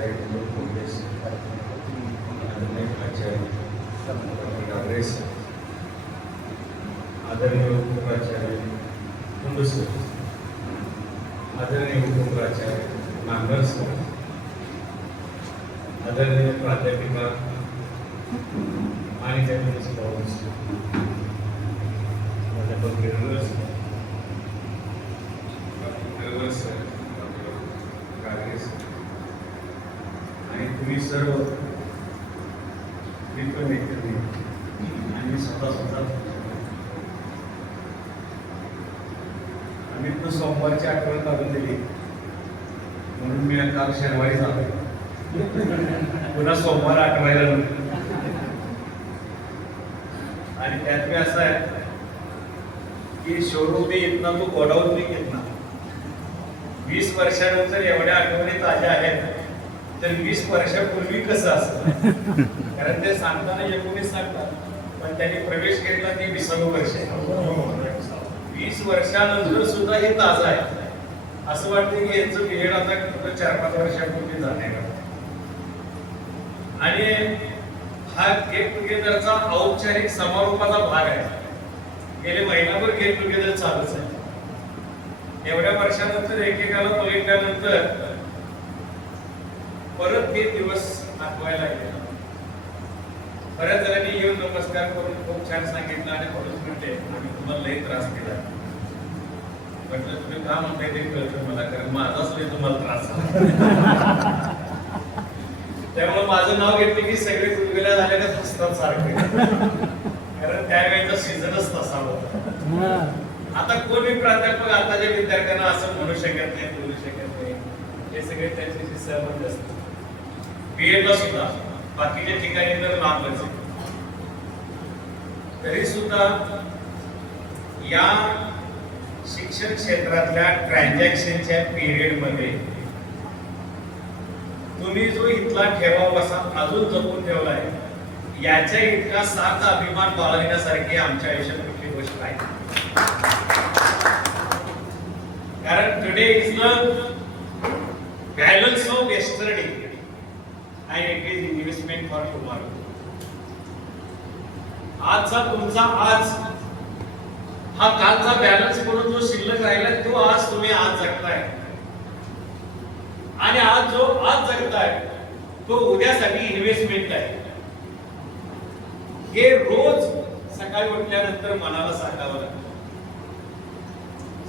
आचार्य काँग्रेस आदरणीय आचार्य काँग्रेस आदरणीय उपप्राचार्य कुंडू सर, आदरणीय उपप्राचार्य नांगर सर, आदरणीय प्राध्यापिका आणि त्यांचे प्राध्यापक गिरवर सर, आणि तुम्ही सर्व मित्र मैत्रिणी आणि स्वतः आम्ही तो सोमवारची आठवण काढून दिली म्हणून मी काल शनिवारी झालो, पुन्हा सोमवार आठवायला आणि त्यात मी असं आहे की शोरूम मी येत ना, तो गोडाऊन मी घेत ना. 20 वर्षानंतर एवढ्या आठवणी ताज्या आहेत, तर 20 वर्षापूर्वी कसं असतं, कारण ते सांगताना 19 सांगतात, पण त्यांनी प्रवेश घेतला ते 20वं वर्ष. 20 वर्षानंतर सुद्धा हे ताजं आहे. असं वाटतं की यांचं पिरियड आता 4-5 वर्षापूर्वी झाले. आणि हा गेट टुगेदरचा औपचारिक समारोपाचा भाग आहे. गेले महिनाभर गेट टुगेदर चालूच आहे. एवढ्या वर्षानंतर एकेकाला बघितल्यानंतर परत ते दिवस आठवायला गेले. बऱ्याच जणांनी येऊन नमस्कार करून खूप छान सांगितलं आणि म्हणून म्हणते आम्ही तुम्हाला लई त्रास दिला. म्हटलं तुम्ही का म्हणताय ते कळतं मला, कारण माझाच लई तुम्हाला त्रास झाला. त्यामुळे माझं नाव घेतलं की सगळे गुलगुल्या झालेले हसतात सारखे, कारण त्यावेळेचा सीझनच तसा होता. आता कोणी प्राध्यापक आताच्या विद्यार्थ्यांना असं म्हणू शकत नाही, बोलू शकत नाही. हे सगळे त्यांच्याशी सहमत असतात. बीएडला सुद्धा बाकीच्या ठिकाणी तर लांबच आहे, तरी सुद्धा या शिक्षण क्षेत्रातल्या ट्रान्झॅक्शनच्या पिरियड मध्ये तुम्ही जो इथला ठेवा बसा अजून जपून ठेवलाय, याच्या इतका सार्थ अभिमान बाळगण्यासारखी आमच्या आयुष्यात कुठली गोष्ट आहे. कारण today is the balance of yesterday and it is investment for tomorrow. आजचा तुमचा आज हा कालचा बॅलन्स म्हणून जो शिल्लक राहिला तो आज तुम्ही आज जगताय, आणि आज जो आज जगताय तो उद्यासाठी इन्व्हेस्टमेंट आहे. हे रोज सकाळी उठल्यानंतर मनाला सांगावं लागतं.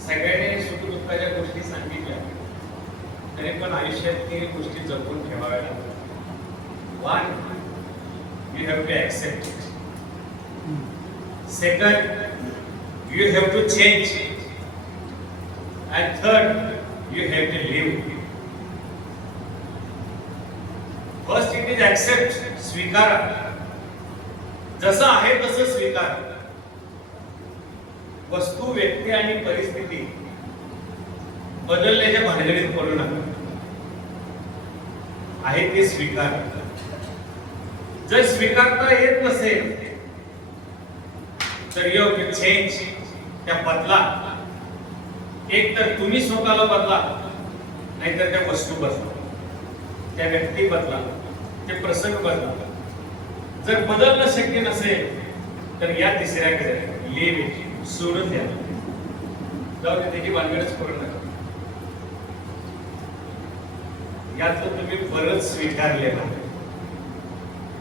सगळ्यांनी सुख दुःखाच्या गोष्टी सांगितल्या, तरी पण आयुष्यात 3 गोष्टी जपून ठेवाव्या लागतात. 1, you have to accept it. Second, you have to change. And third, you have to live. First it is accept, स्वीकारा. जसं आहे तसं स्वीकार. वस्तू, व्यक्ती आणि परिस्थिती बदलण्याच्या भानगडीत पडू नका. आहे ते स्वीकार. जर स्वीकारता येत नसेल तर योग्य चेंज, त्या बदला. एक तर तुम्ही स्वतःला बदला, नाहीतर त्या वस्तू बदला, त्या व्यक्ती बदला, ते प्रसंग बदला. जर बदलणं शक्य नसेल तर या तिसऱ्याकडे लिव्ह इट, सोडून द्या. जाऊ दे, त्याची भानगडच करू नका. यातलं तुम्ही बरंच स्वीकारलेलं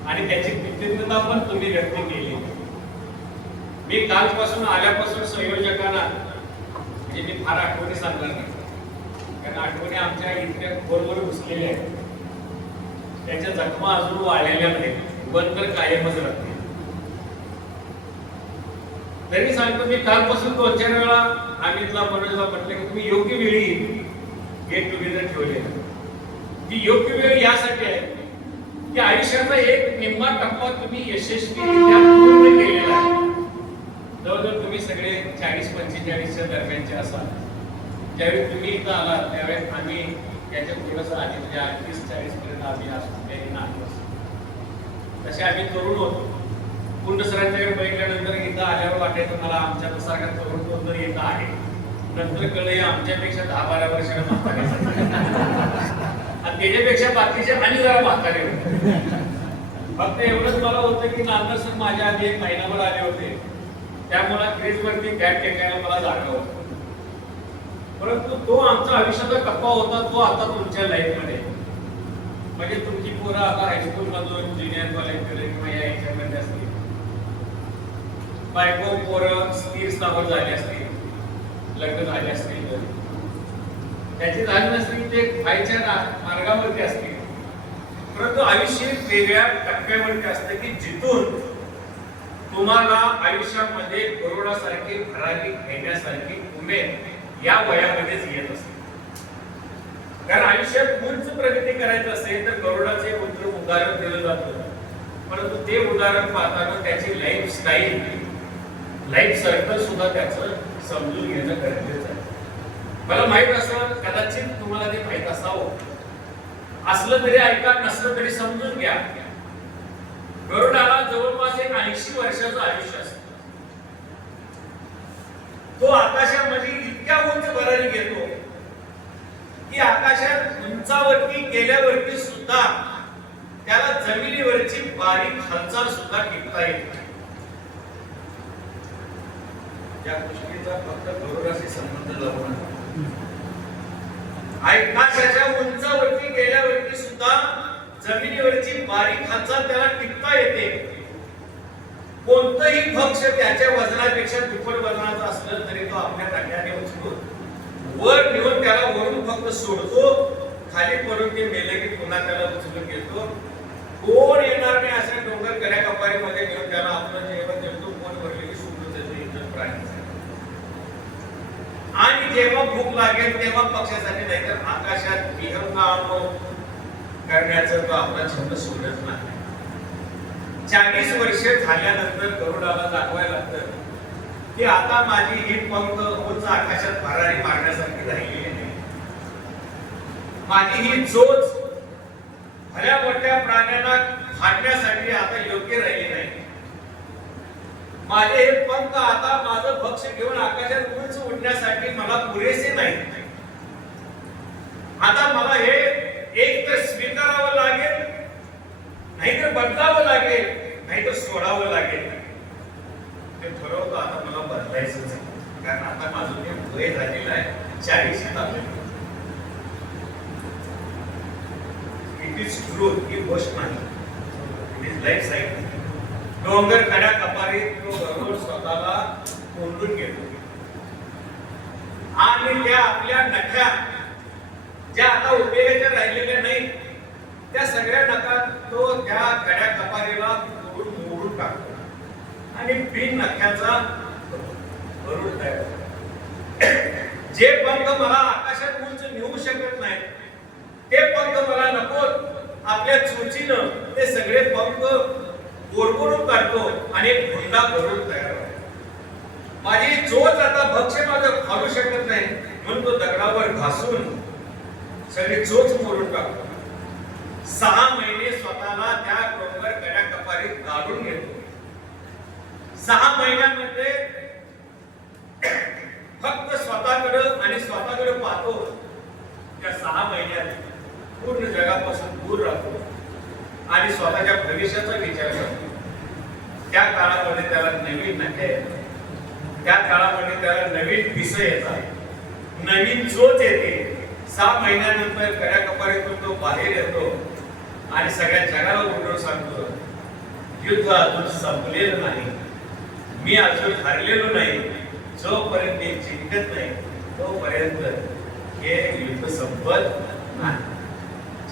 आणि त्याची कृतज्ञता पण तुम्ही व्यक्त केली. मी कालपासून आल्यापासून संयोजकांना, म्हणजे मी फार आठवणी सांगणार नाही, कारण आठवणी आमच्या इतक्या खोलवर घुसलेल्या आहेत. त्याच्या जखमा अजून वाळलेल्या नाहीत, वन तर कायमच राहते. तरी सांगतो मी कालपासून 2-4 वेळा अमितला, मनोजला म्हटलं की तुम्ही योग्य वेळी गेट टुगेदर ठेवले. ती योग्य वेळ यासाठी आहे की आयुष्याचा एक निम्मा टप्पा तुम्ही यशस्वीरित्या पूर्ण केलेला आहे. जवळजवळ तुम्ही सगळे 40-45च्या दरम्यानचे असाल. ज्यावेळी तुम्ही इथं आलात त्यावेळेस आम्ही त्याच्या थोडंसं आधी, म्हणजे 38-40 पर्यंत आम्ही असतो त्याही नातो. तसे आम्ही तरुण होतो. कुंड सरांच्याकडे बघितल्यानंतर इथं आल्यावर वाटायचं मला आमच्या सारखा तरुण कोण तर इथं आहे. नंतर कळलं आमच्यापेक्षा 10-12 वर्षांना म्हातारे. आणि त्याच्यापेक्षा बाकीचे आणि जरा म्हातारे होते. फक्त एवढंच मला होतं की नाना सर माझ्या आधी एक महिनाभर आले होते, त्यामुळे क्रीजवरती बॅट टेकायला मला जागा होती. परंतु तो आमचा आयुष्याचा टप्पा होता, तो आता तुमच्या लाईफ मध्ये, म्हणजे तुमची पोरं आता हायस्कूल मधून ज्युनियर कॉलेज कडे किंवा या याच्यामध्ये असतील, बायको पोरं स्थिर स्थावर झाले असतील, लग्न झाले असतील, त्याची झाली नसतील, ते व्हायच्या मार्गावरती असतील. परंतु आयुष्य वेगळ्या टप्प्यावरती असते की जिथून तुम्हाला आयुष्यामध्ये करोडासारखी भरारी घेण्यासारखी उमेद या वयामध्येच येत असते. कारण आयुष्यात उंच प्रगती करायचं असेल तर करोडाचे उत्तम उदाहरण दिलं जातं, परंतु ते उदाहरण पाहताना त्याची लाईफस्टाईल, लाईफ सर्कल सुद्धा त्याचं समजून घेणं गरजेचं आहे. मला माहित असं, कदाचित तुम्हाला ते माहित असावं, असलं तरी ऐका, नसलं तरी समजून घ्या. गरुडाला जवळपास एक 80 वर्षाचं आयुष्य असतं. तो आकाशामध्ये इतक्या उंच भरारी घेतो की आकाशात उंचावरती गेल्यावरती सुद्धा त्याला जमिनीवरची बारीक हालचाल सुद्धा टिपता येत नाही. या गोष्टीचा फक्त गरुडाशी संबंध लावू नका. आकाशाच्या उंचावरती गेल्यावरती सुद्धा जमिनीवरची बारीक हालचाल त्याला टिपता येते. कोणतंही भक्ष त्याच्या वजनापेक्षा दुप्पट वजनाचा असलं तरी तो आपल्या टाक्याने उचलून वर नेऊन त्याला वरून फक्त सोडतो, खाली पडून ते मेले की पुन्हा त्याला उचलून घेतो. कोण येणार नाही अशा डोंगर कड्या कपारीमध्ये घेऊन त्याला आपलं जेवण जेवतो, कोण भरले की सोडून देतो इतर प्राणी. आणि जेव्हा भूक लागेल तेव्हा पक्षासाठी, नाहीतर आकाशात विहंगाम करण्याचा तो आपला छंद सोडत नाही. 40 वर्ष झाल्यानंतर गरुडाला दाखवायला लागतं की आता माझी ही पंख उंच आकाशात भरारी मारण्यासारखी राहिलेली नाही. माझी ही चोच भल्या मोठ्या प्राण्यांना फाडण्यासाठी आता योग्य राहिली नाही. माझे हे पंख आता माझं भक्ष घेऊन आकाशात उंच उडण्यासाठी मला पुरेसे नाही. आता मला हे एक तर स्वीकारावं लागेल, नाहीतर बदलावं लागेल, नाहीतर सोडावं लागेल. ते ठरवतो आता मला बदलायचंच आहे, कारण आता माझं ते वय झालेलं आहे, 40 आलेलं. इट इज ट्रूथ, ही गोष्ट नाही, इट इज लाईफ सायकल. डोंगर कड्या कपारीत तो गरुड स्वतःला कोंडून घेतो आणि त्या आपल्या नख्या ज्या आता उपयोगाच्या राहिलेल्या नाही, त्या सगळ्या नखात तो त्या कड्या कपारीला मोडून टाकतो आणि बिन नख्याचा गरुड तयार होतो. जे पंख मला आकाशात उंच नेऊ शकत नाही ते पंख मला नको, आपल्या चोचीनं ते सगळे पंख गोडगोडून काढतो आणि एक हुंडा गरुड तयार होतो. माझी चोच आता भक्ष्य माझं खाऊ शकत नाही म्हणून तो दगडावर घासून सगळी चोच मोडून टाकतो. 6 महिने स्वतःला त्या डोंगर कड्या कपारीत गाडून घेतो. 6 महिन्यामध्ये फक्त स्वतःकडे आणि स्वतःकडे पाहतो. त्या 6 महिन्यात पूर्ण जगापासून दूर राहतो आणि स्वतःच्या भविष्याचा विचार करतो. त्या काळामध्ये त्याला नवीन नखे येतात, त्या काळामध्ये त्याला नवीन पिस येतात, नवीन चोच येते. 6 महिन्यानंतर कड्या कपारीतून तो बाहेर येतो आणि सगळ्या जगाला उलटून सांगतो, युद्ध अजून संपलेलं नाही, मी अजून हरलेलो नाही. जोपर्यंत मी जिंकत नाही तोपर्यंत हे युद्ध संपत नाही.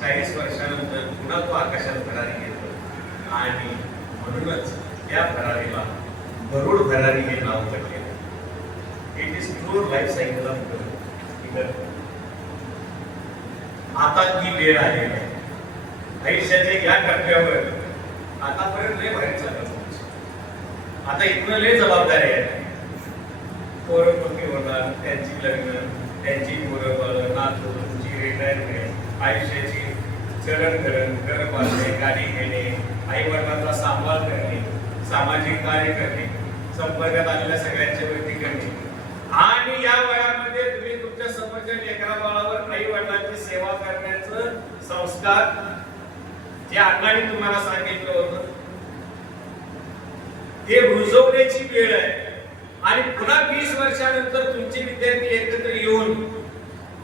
40 वर्षानंतर पुन्हा तो आकाशात भरारी घेतो आणि म्हणूनच त्या भरारीला गरुड भरारी हे नाव पडले. It is true life cycle of Garuda. आता ती वेळ आलेली आहे आयुष्याच्या या टप्प्यावर. आतापर्यंत लय बाहेर चाललं, आता इथनं लय जबाबदारी आहे. पोरं मोठी होणार, त्यांची लग्न, त्यांची पोरं, नातूंची रिटायरमेंट, आयुष्याची जडणघडण, घर बांधणे, गाडी घेणे, आई वडिलांचा सांभाळ करणे, सामाजिक कार्य करणे, संपर्कात आलेल्या सगळ्यांच्या वृत्ती करणे आणि या वयामध्ये तुम्ही तुमच्या समोरच्या लेकरा बाळावर आई वडिलांची सेवा करण्याचं संस्कार जे अण्णांनी तुम्हाला सांगितलं होतं ते रुजवण्याची वेळ आहे. आणि पुन्हा 20 वर्षानंतर तुमचे विद्यार्थी एकत्र येऊन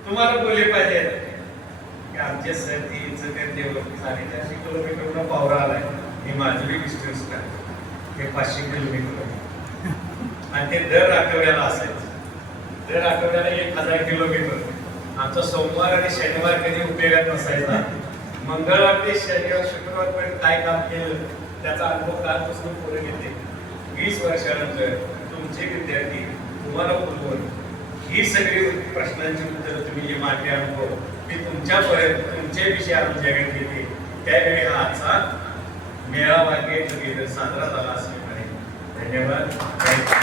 तुम्हाला बोलले पाहिजे की आमचे सर ती इचलकरंजीवरती 450 किलोमीटरला पावरा आलाय. मी माझी बी डिस्टन्स काय ते 500 किलोमीटर आणि ते दर आठवड्याला असायचं. दर आठवड्याला 1000 किलोमीटर. आमचा सोमवार आणि शनिवार कधी उपयोगात नसायचा. मंगळवार ते शनिवार शुक्रवार पर्यंत काय काम केलं त्याचा अनुभव कालपासून पुढे घेते. 20 वर्षानंतर तुमचे विद्यार्थी तुम्हाला बोलवून ही सगळी प्रश्नांची उत्तरं तुम्ही जे मांडले अनुभव मी तुमच्यापर्यंत तुमच्या विषयी आमच्याकडे घेते. त्यावेळी हा आजचा मेळावा गेट टुगेदर साजरा झाला असल्यामुळे धन्यवाद.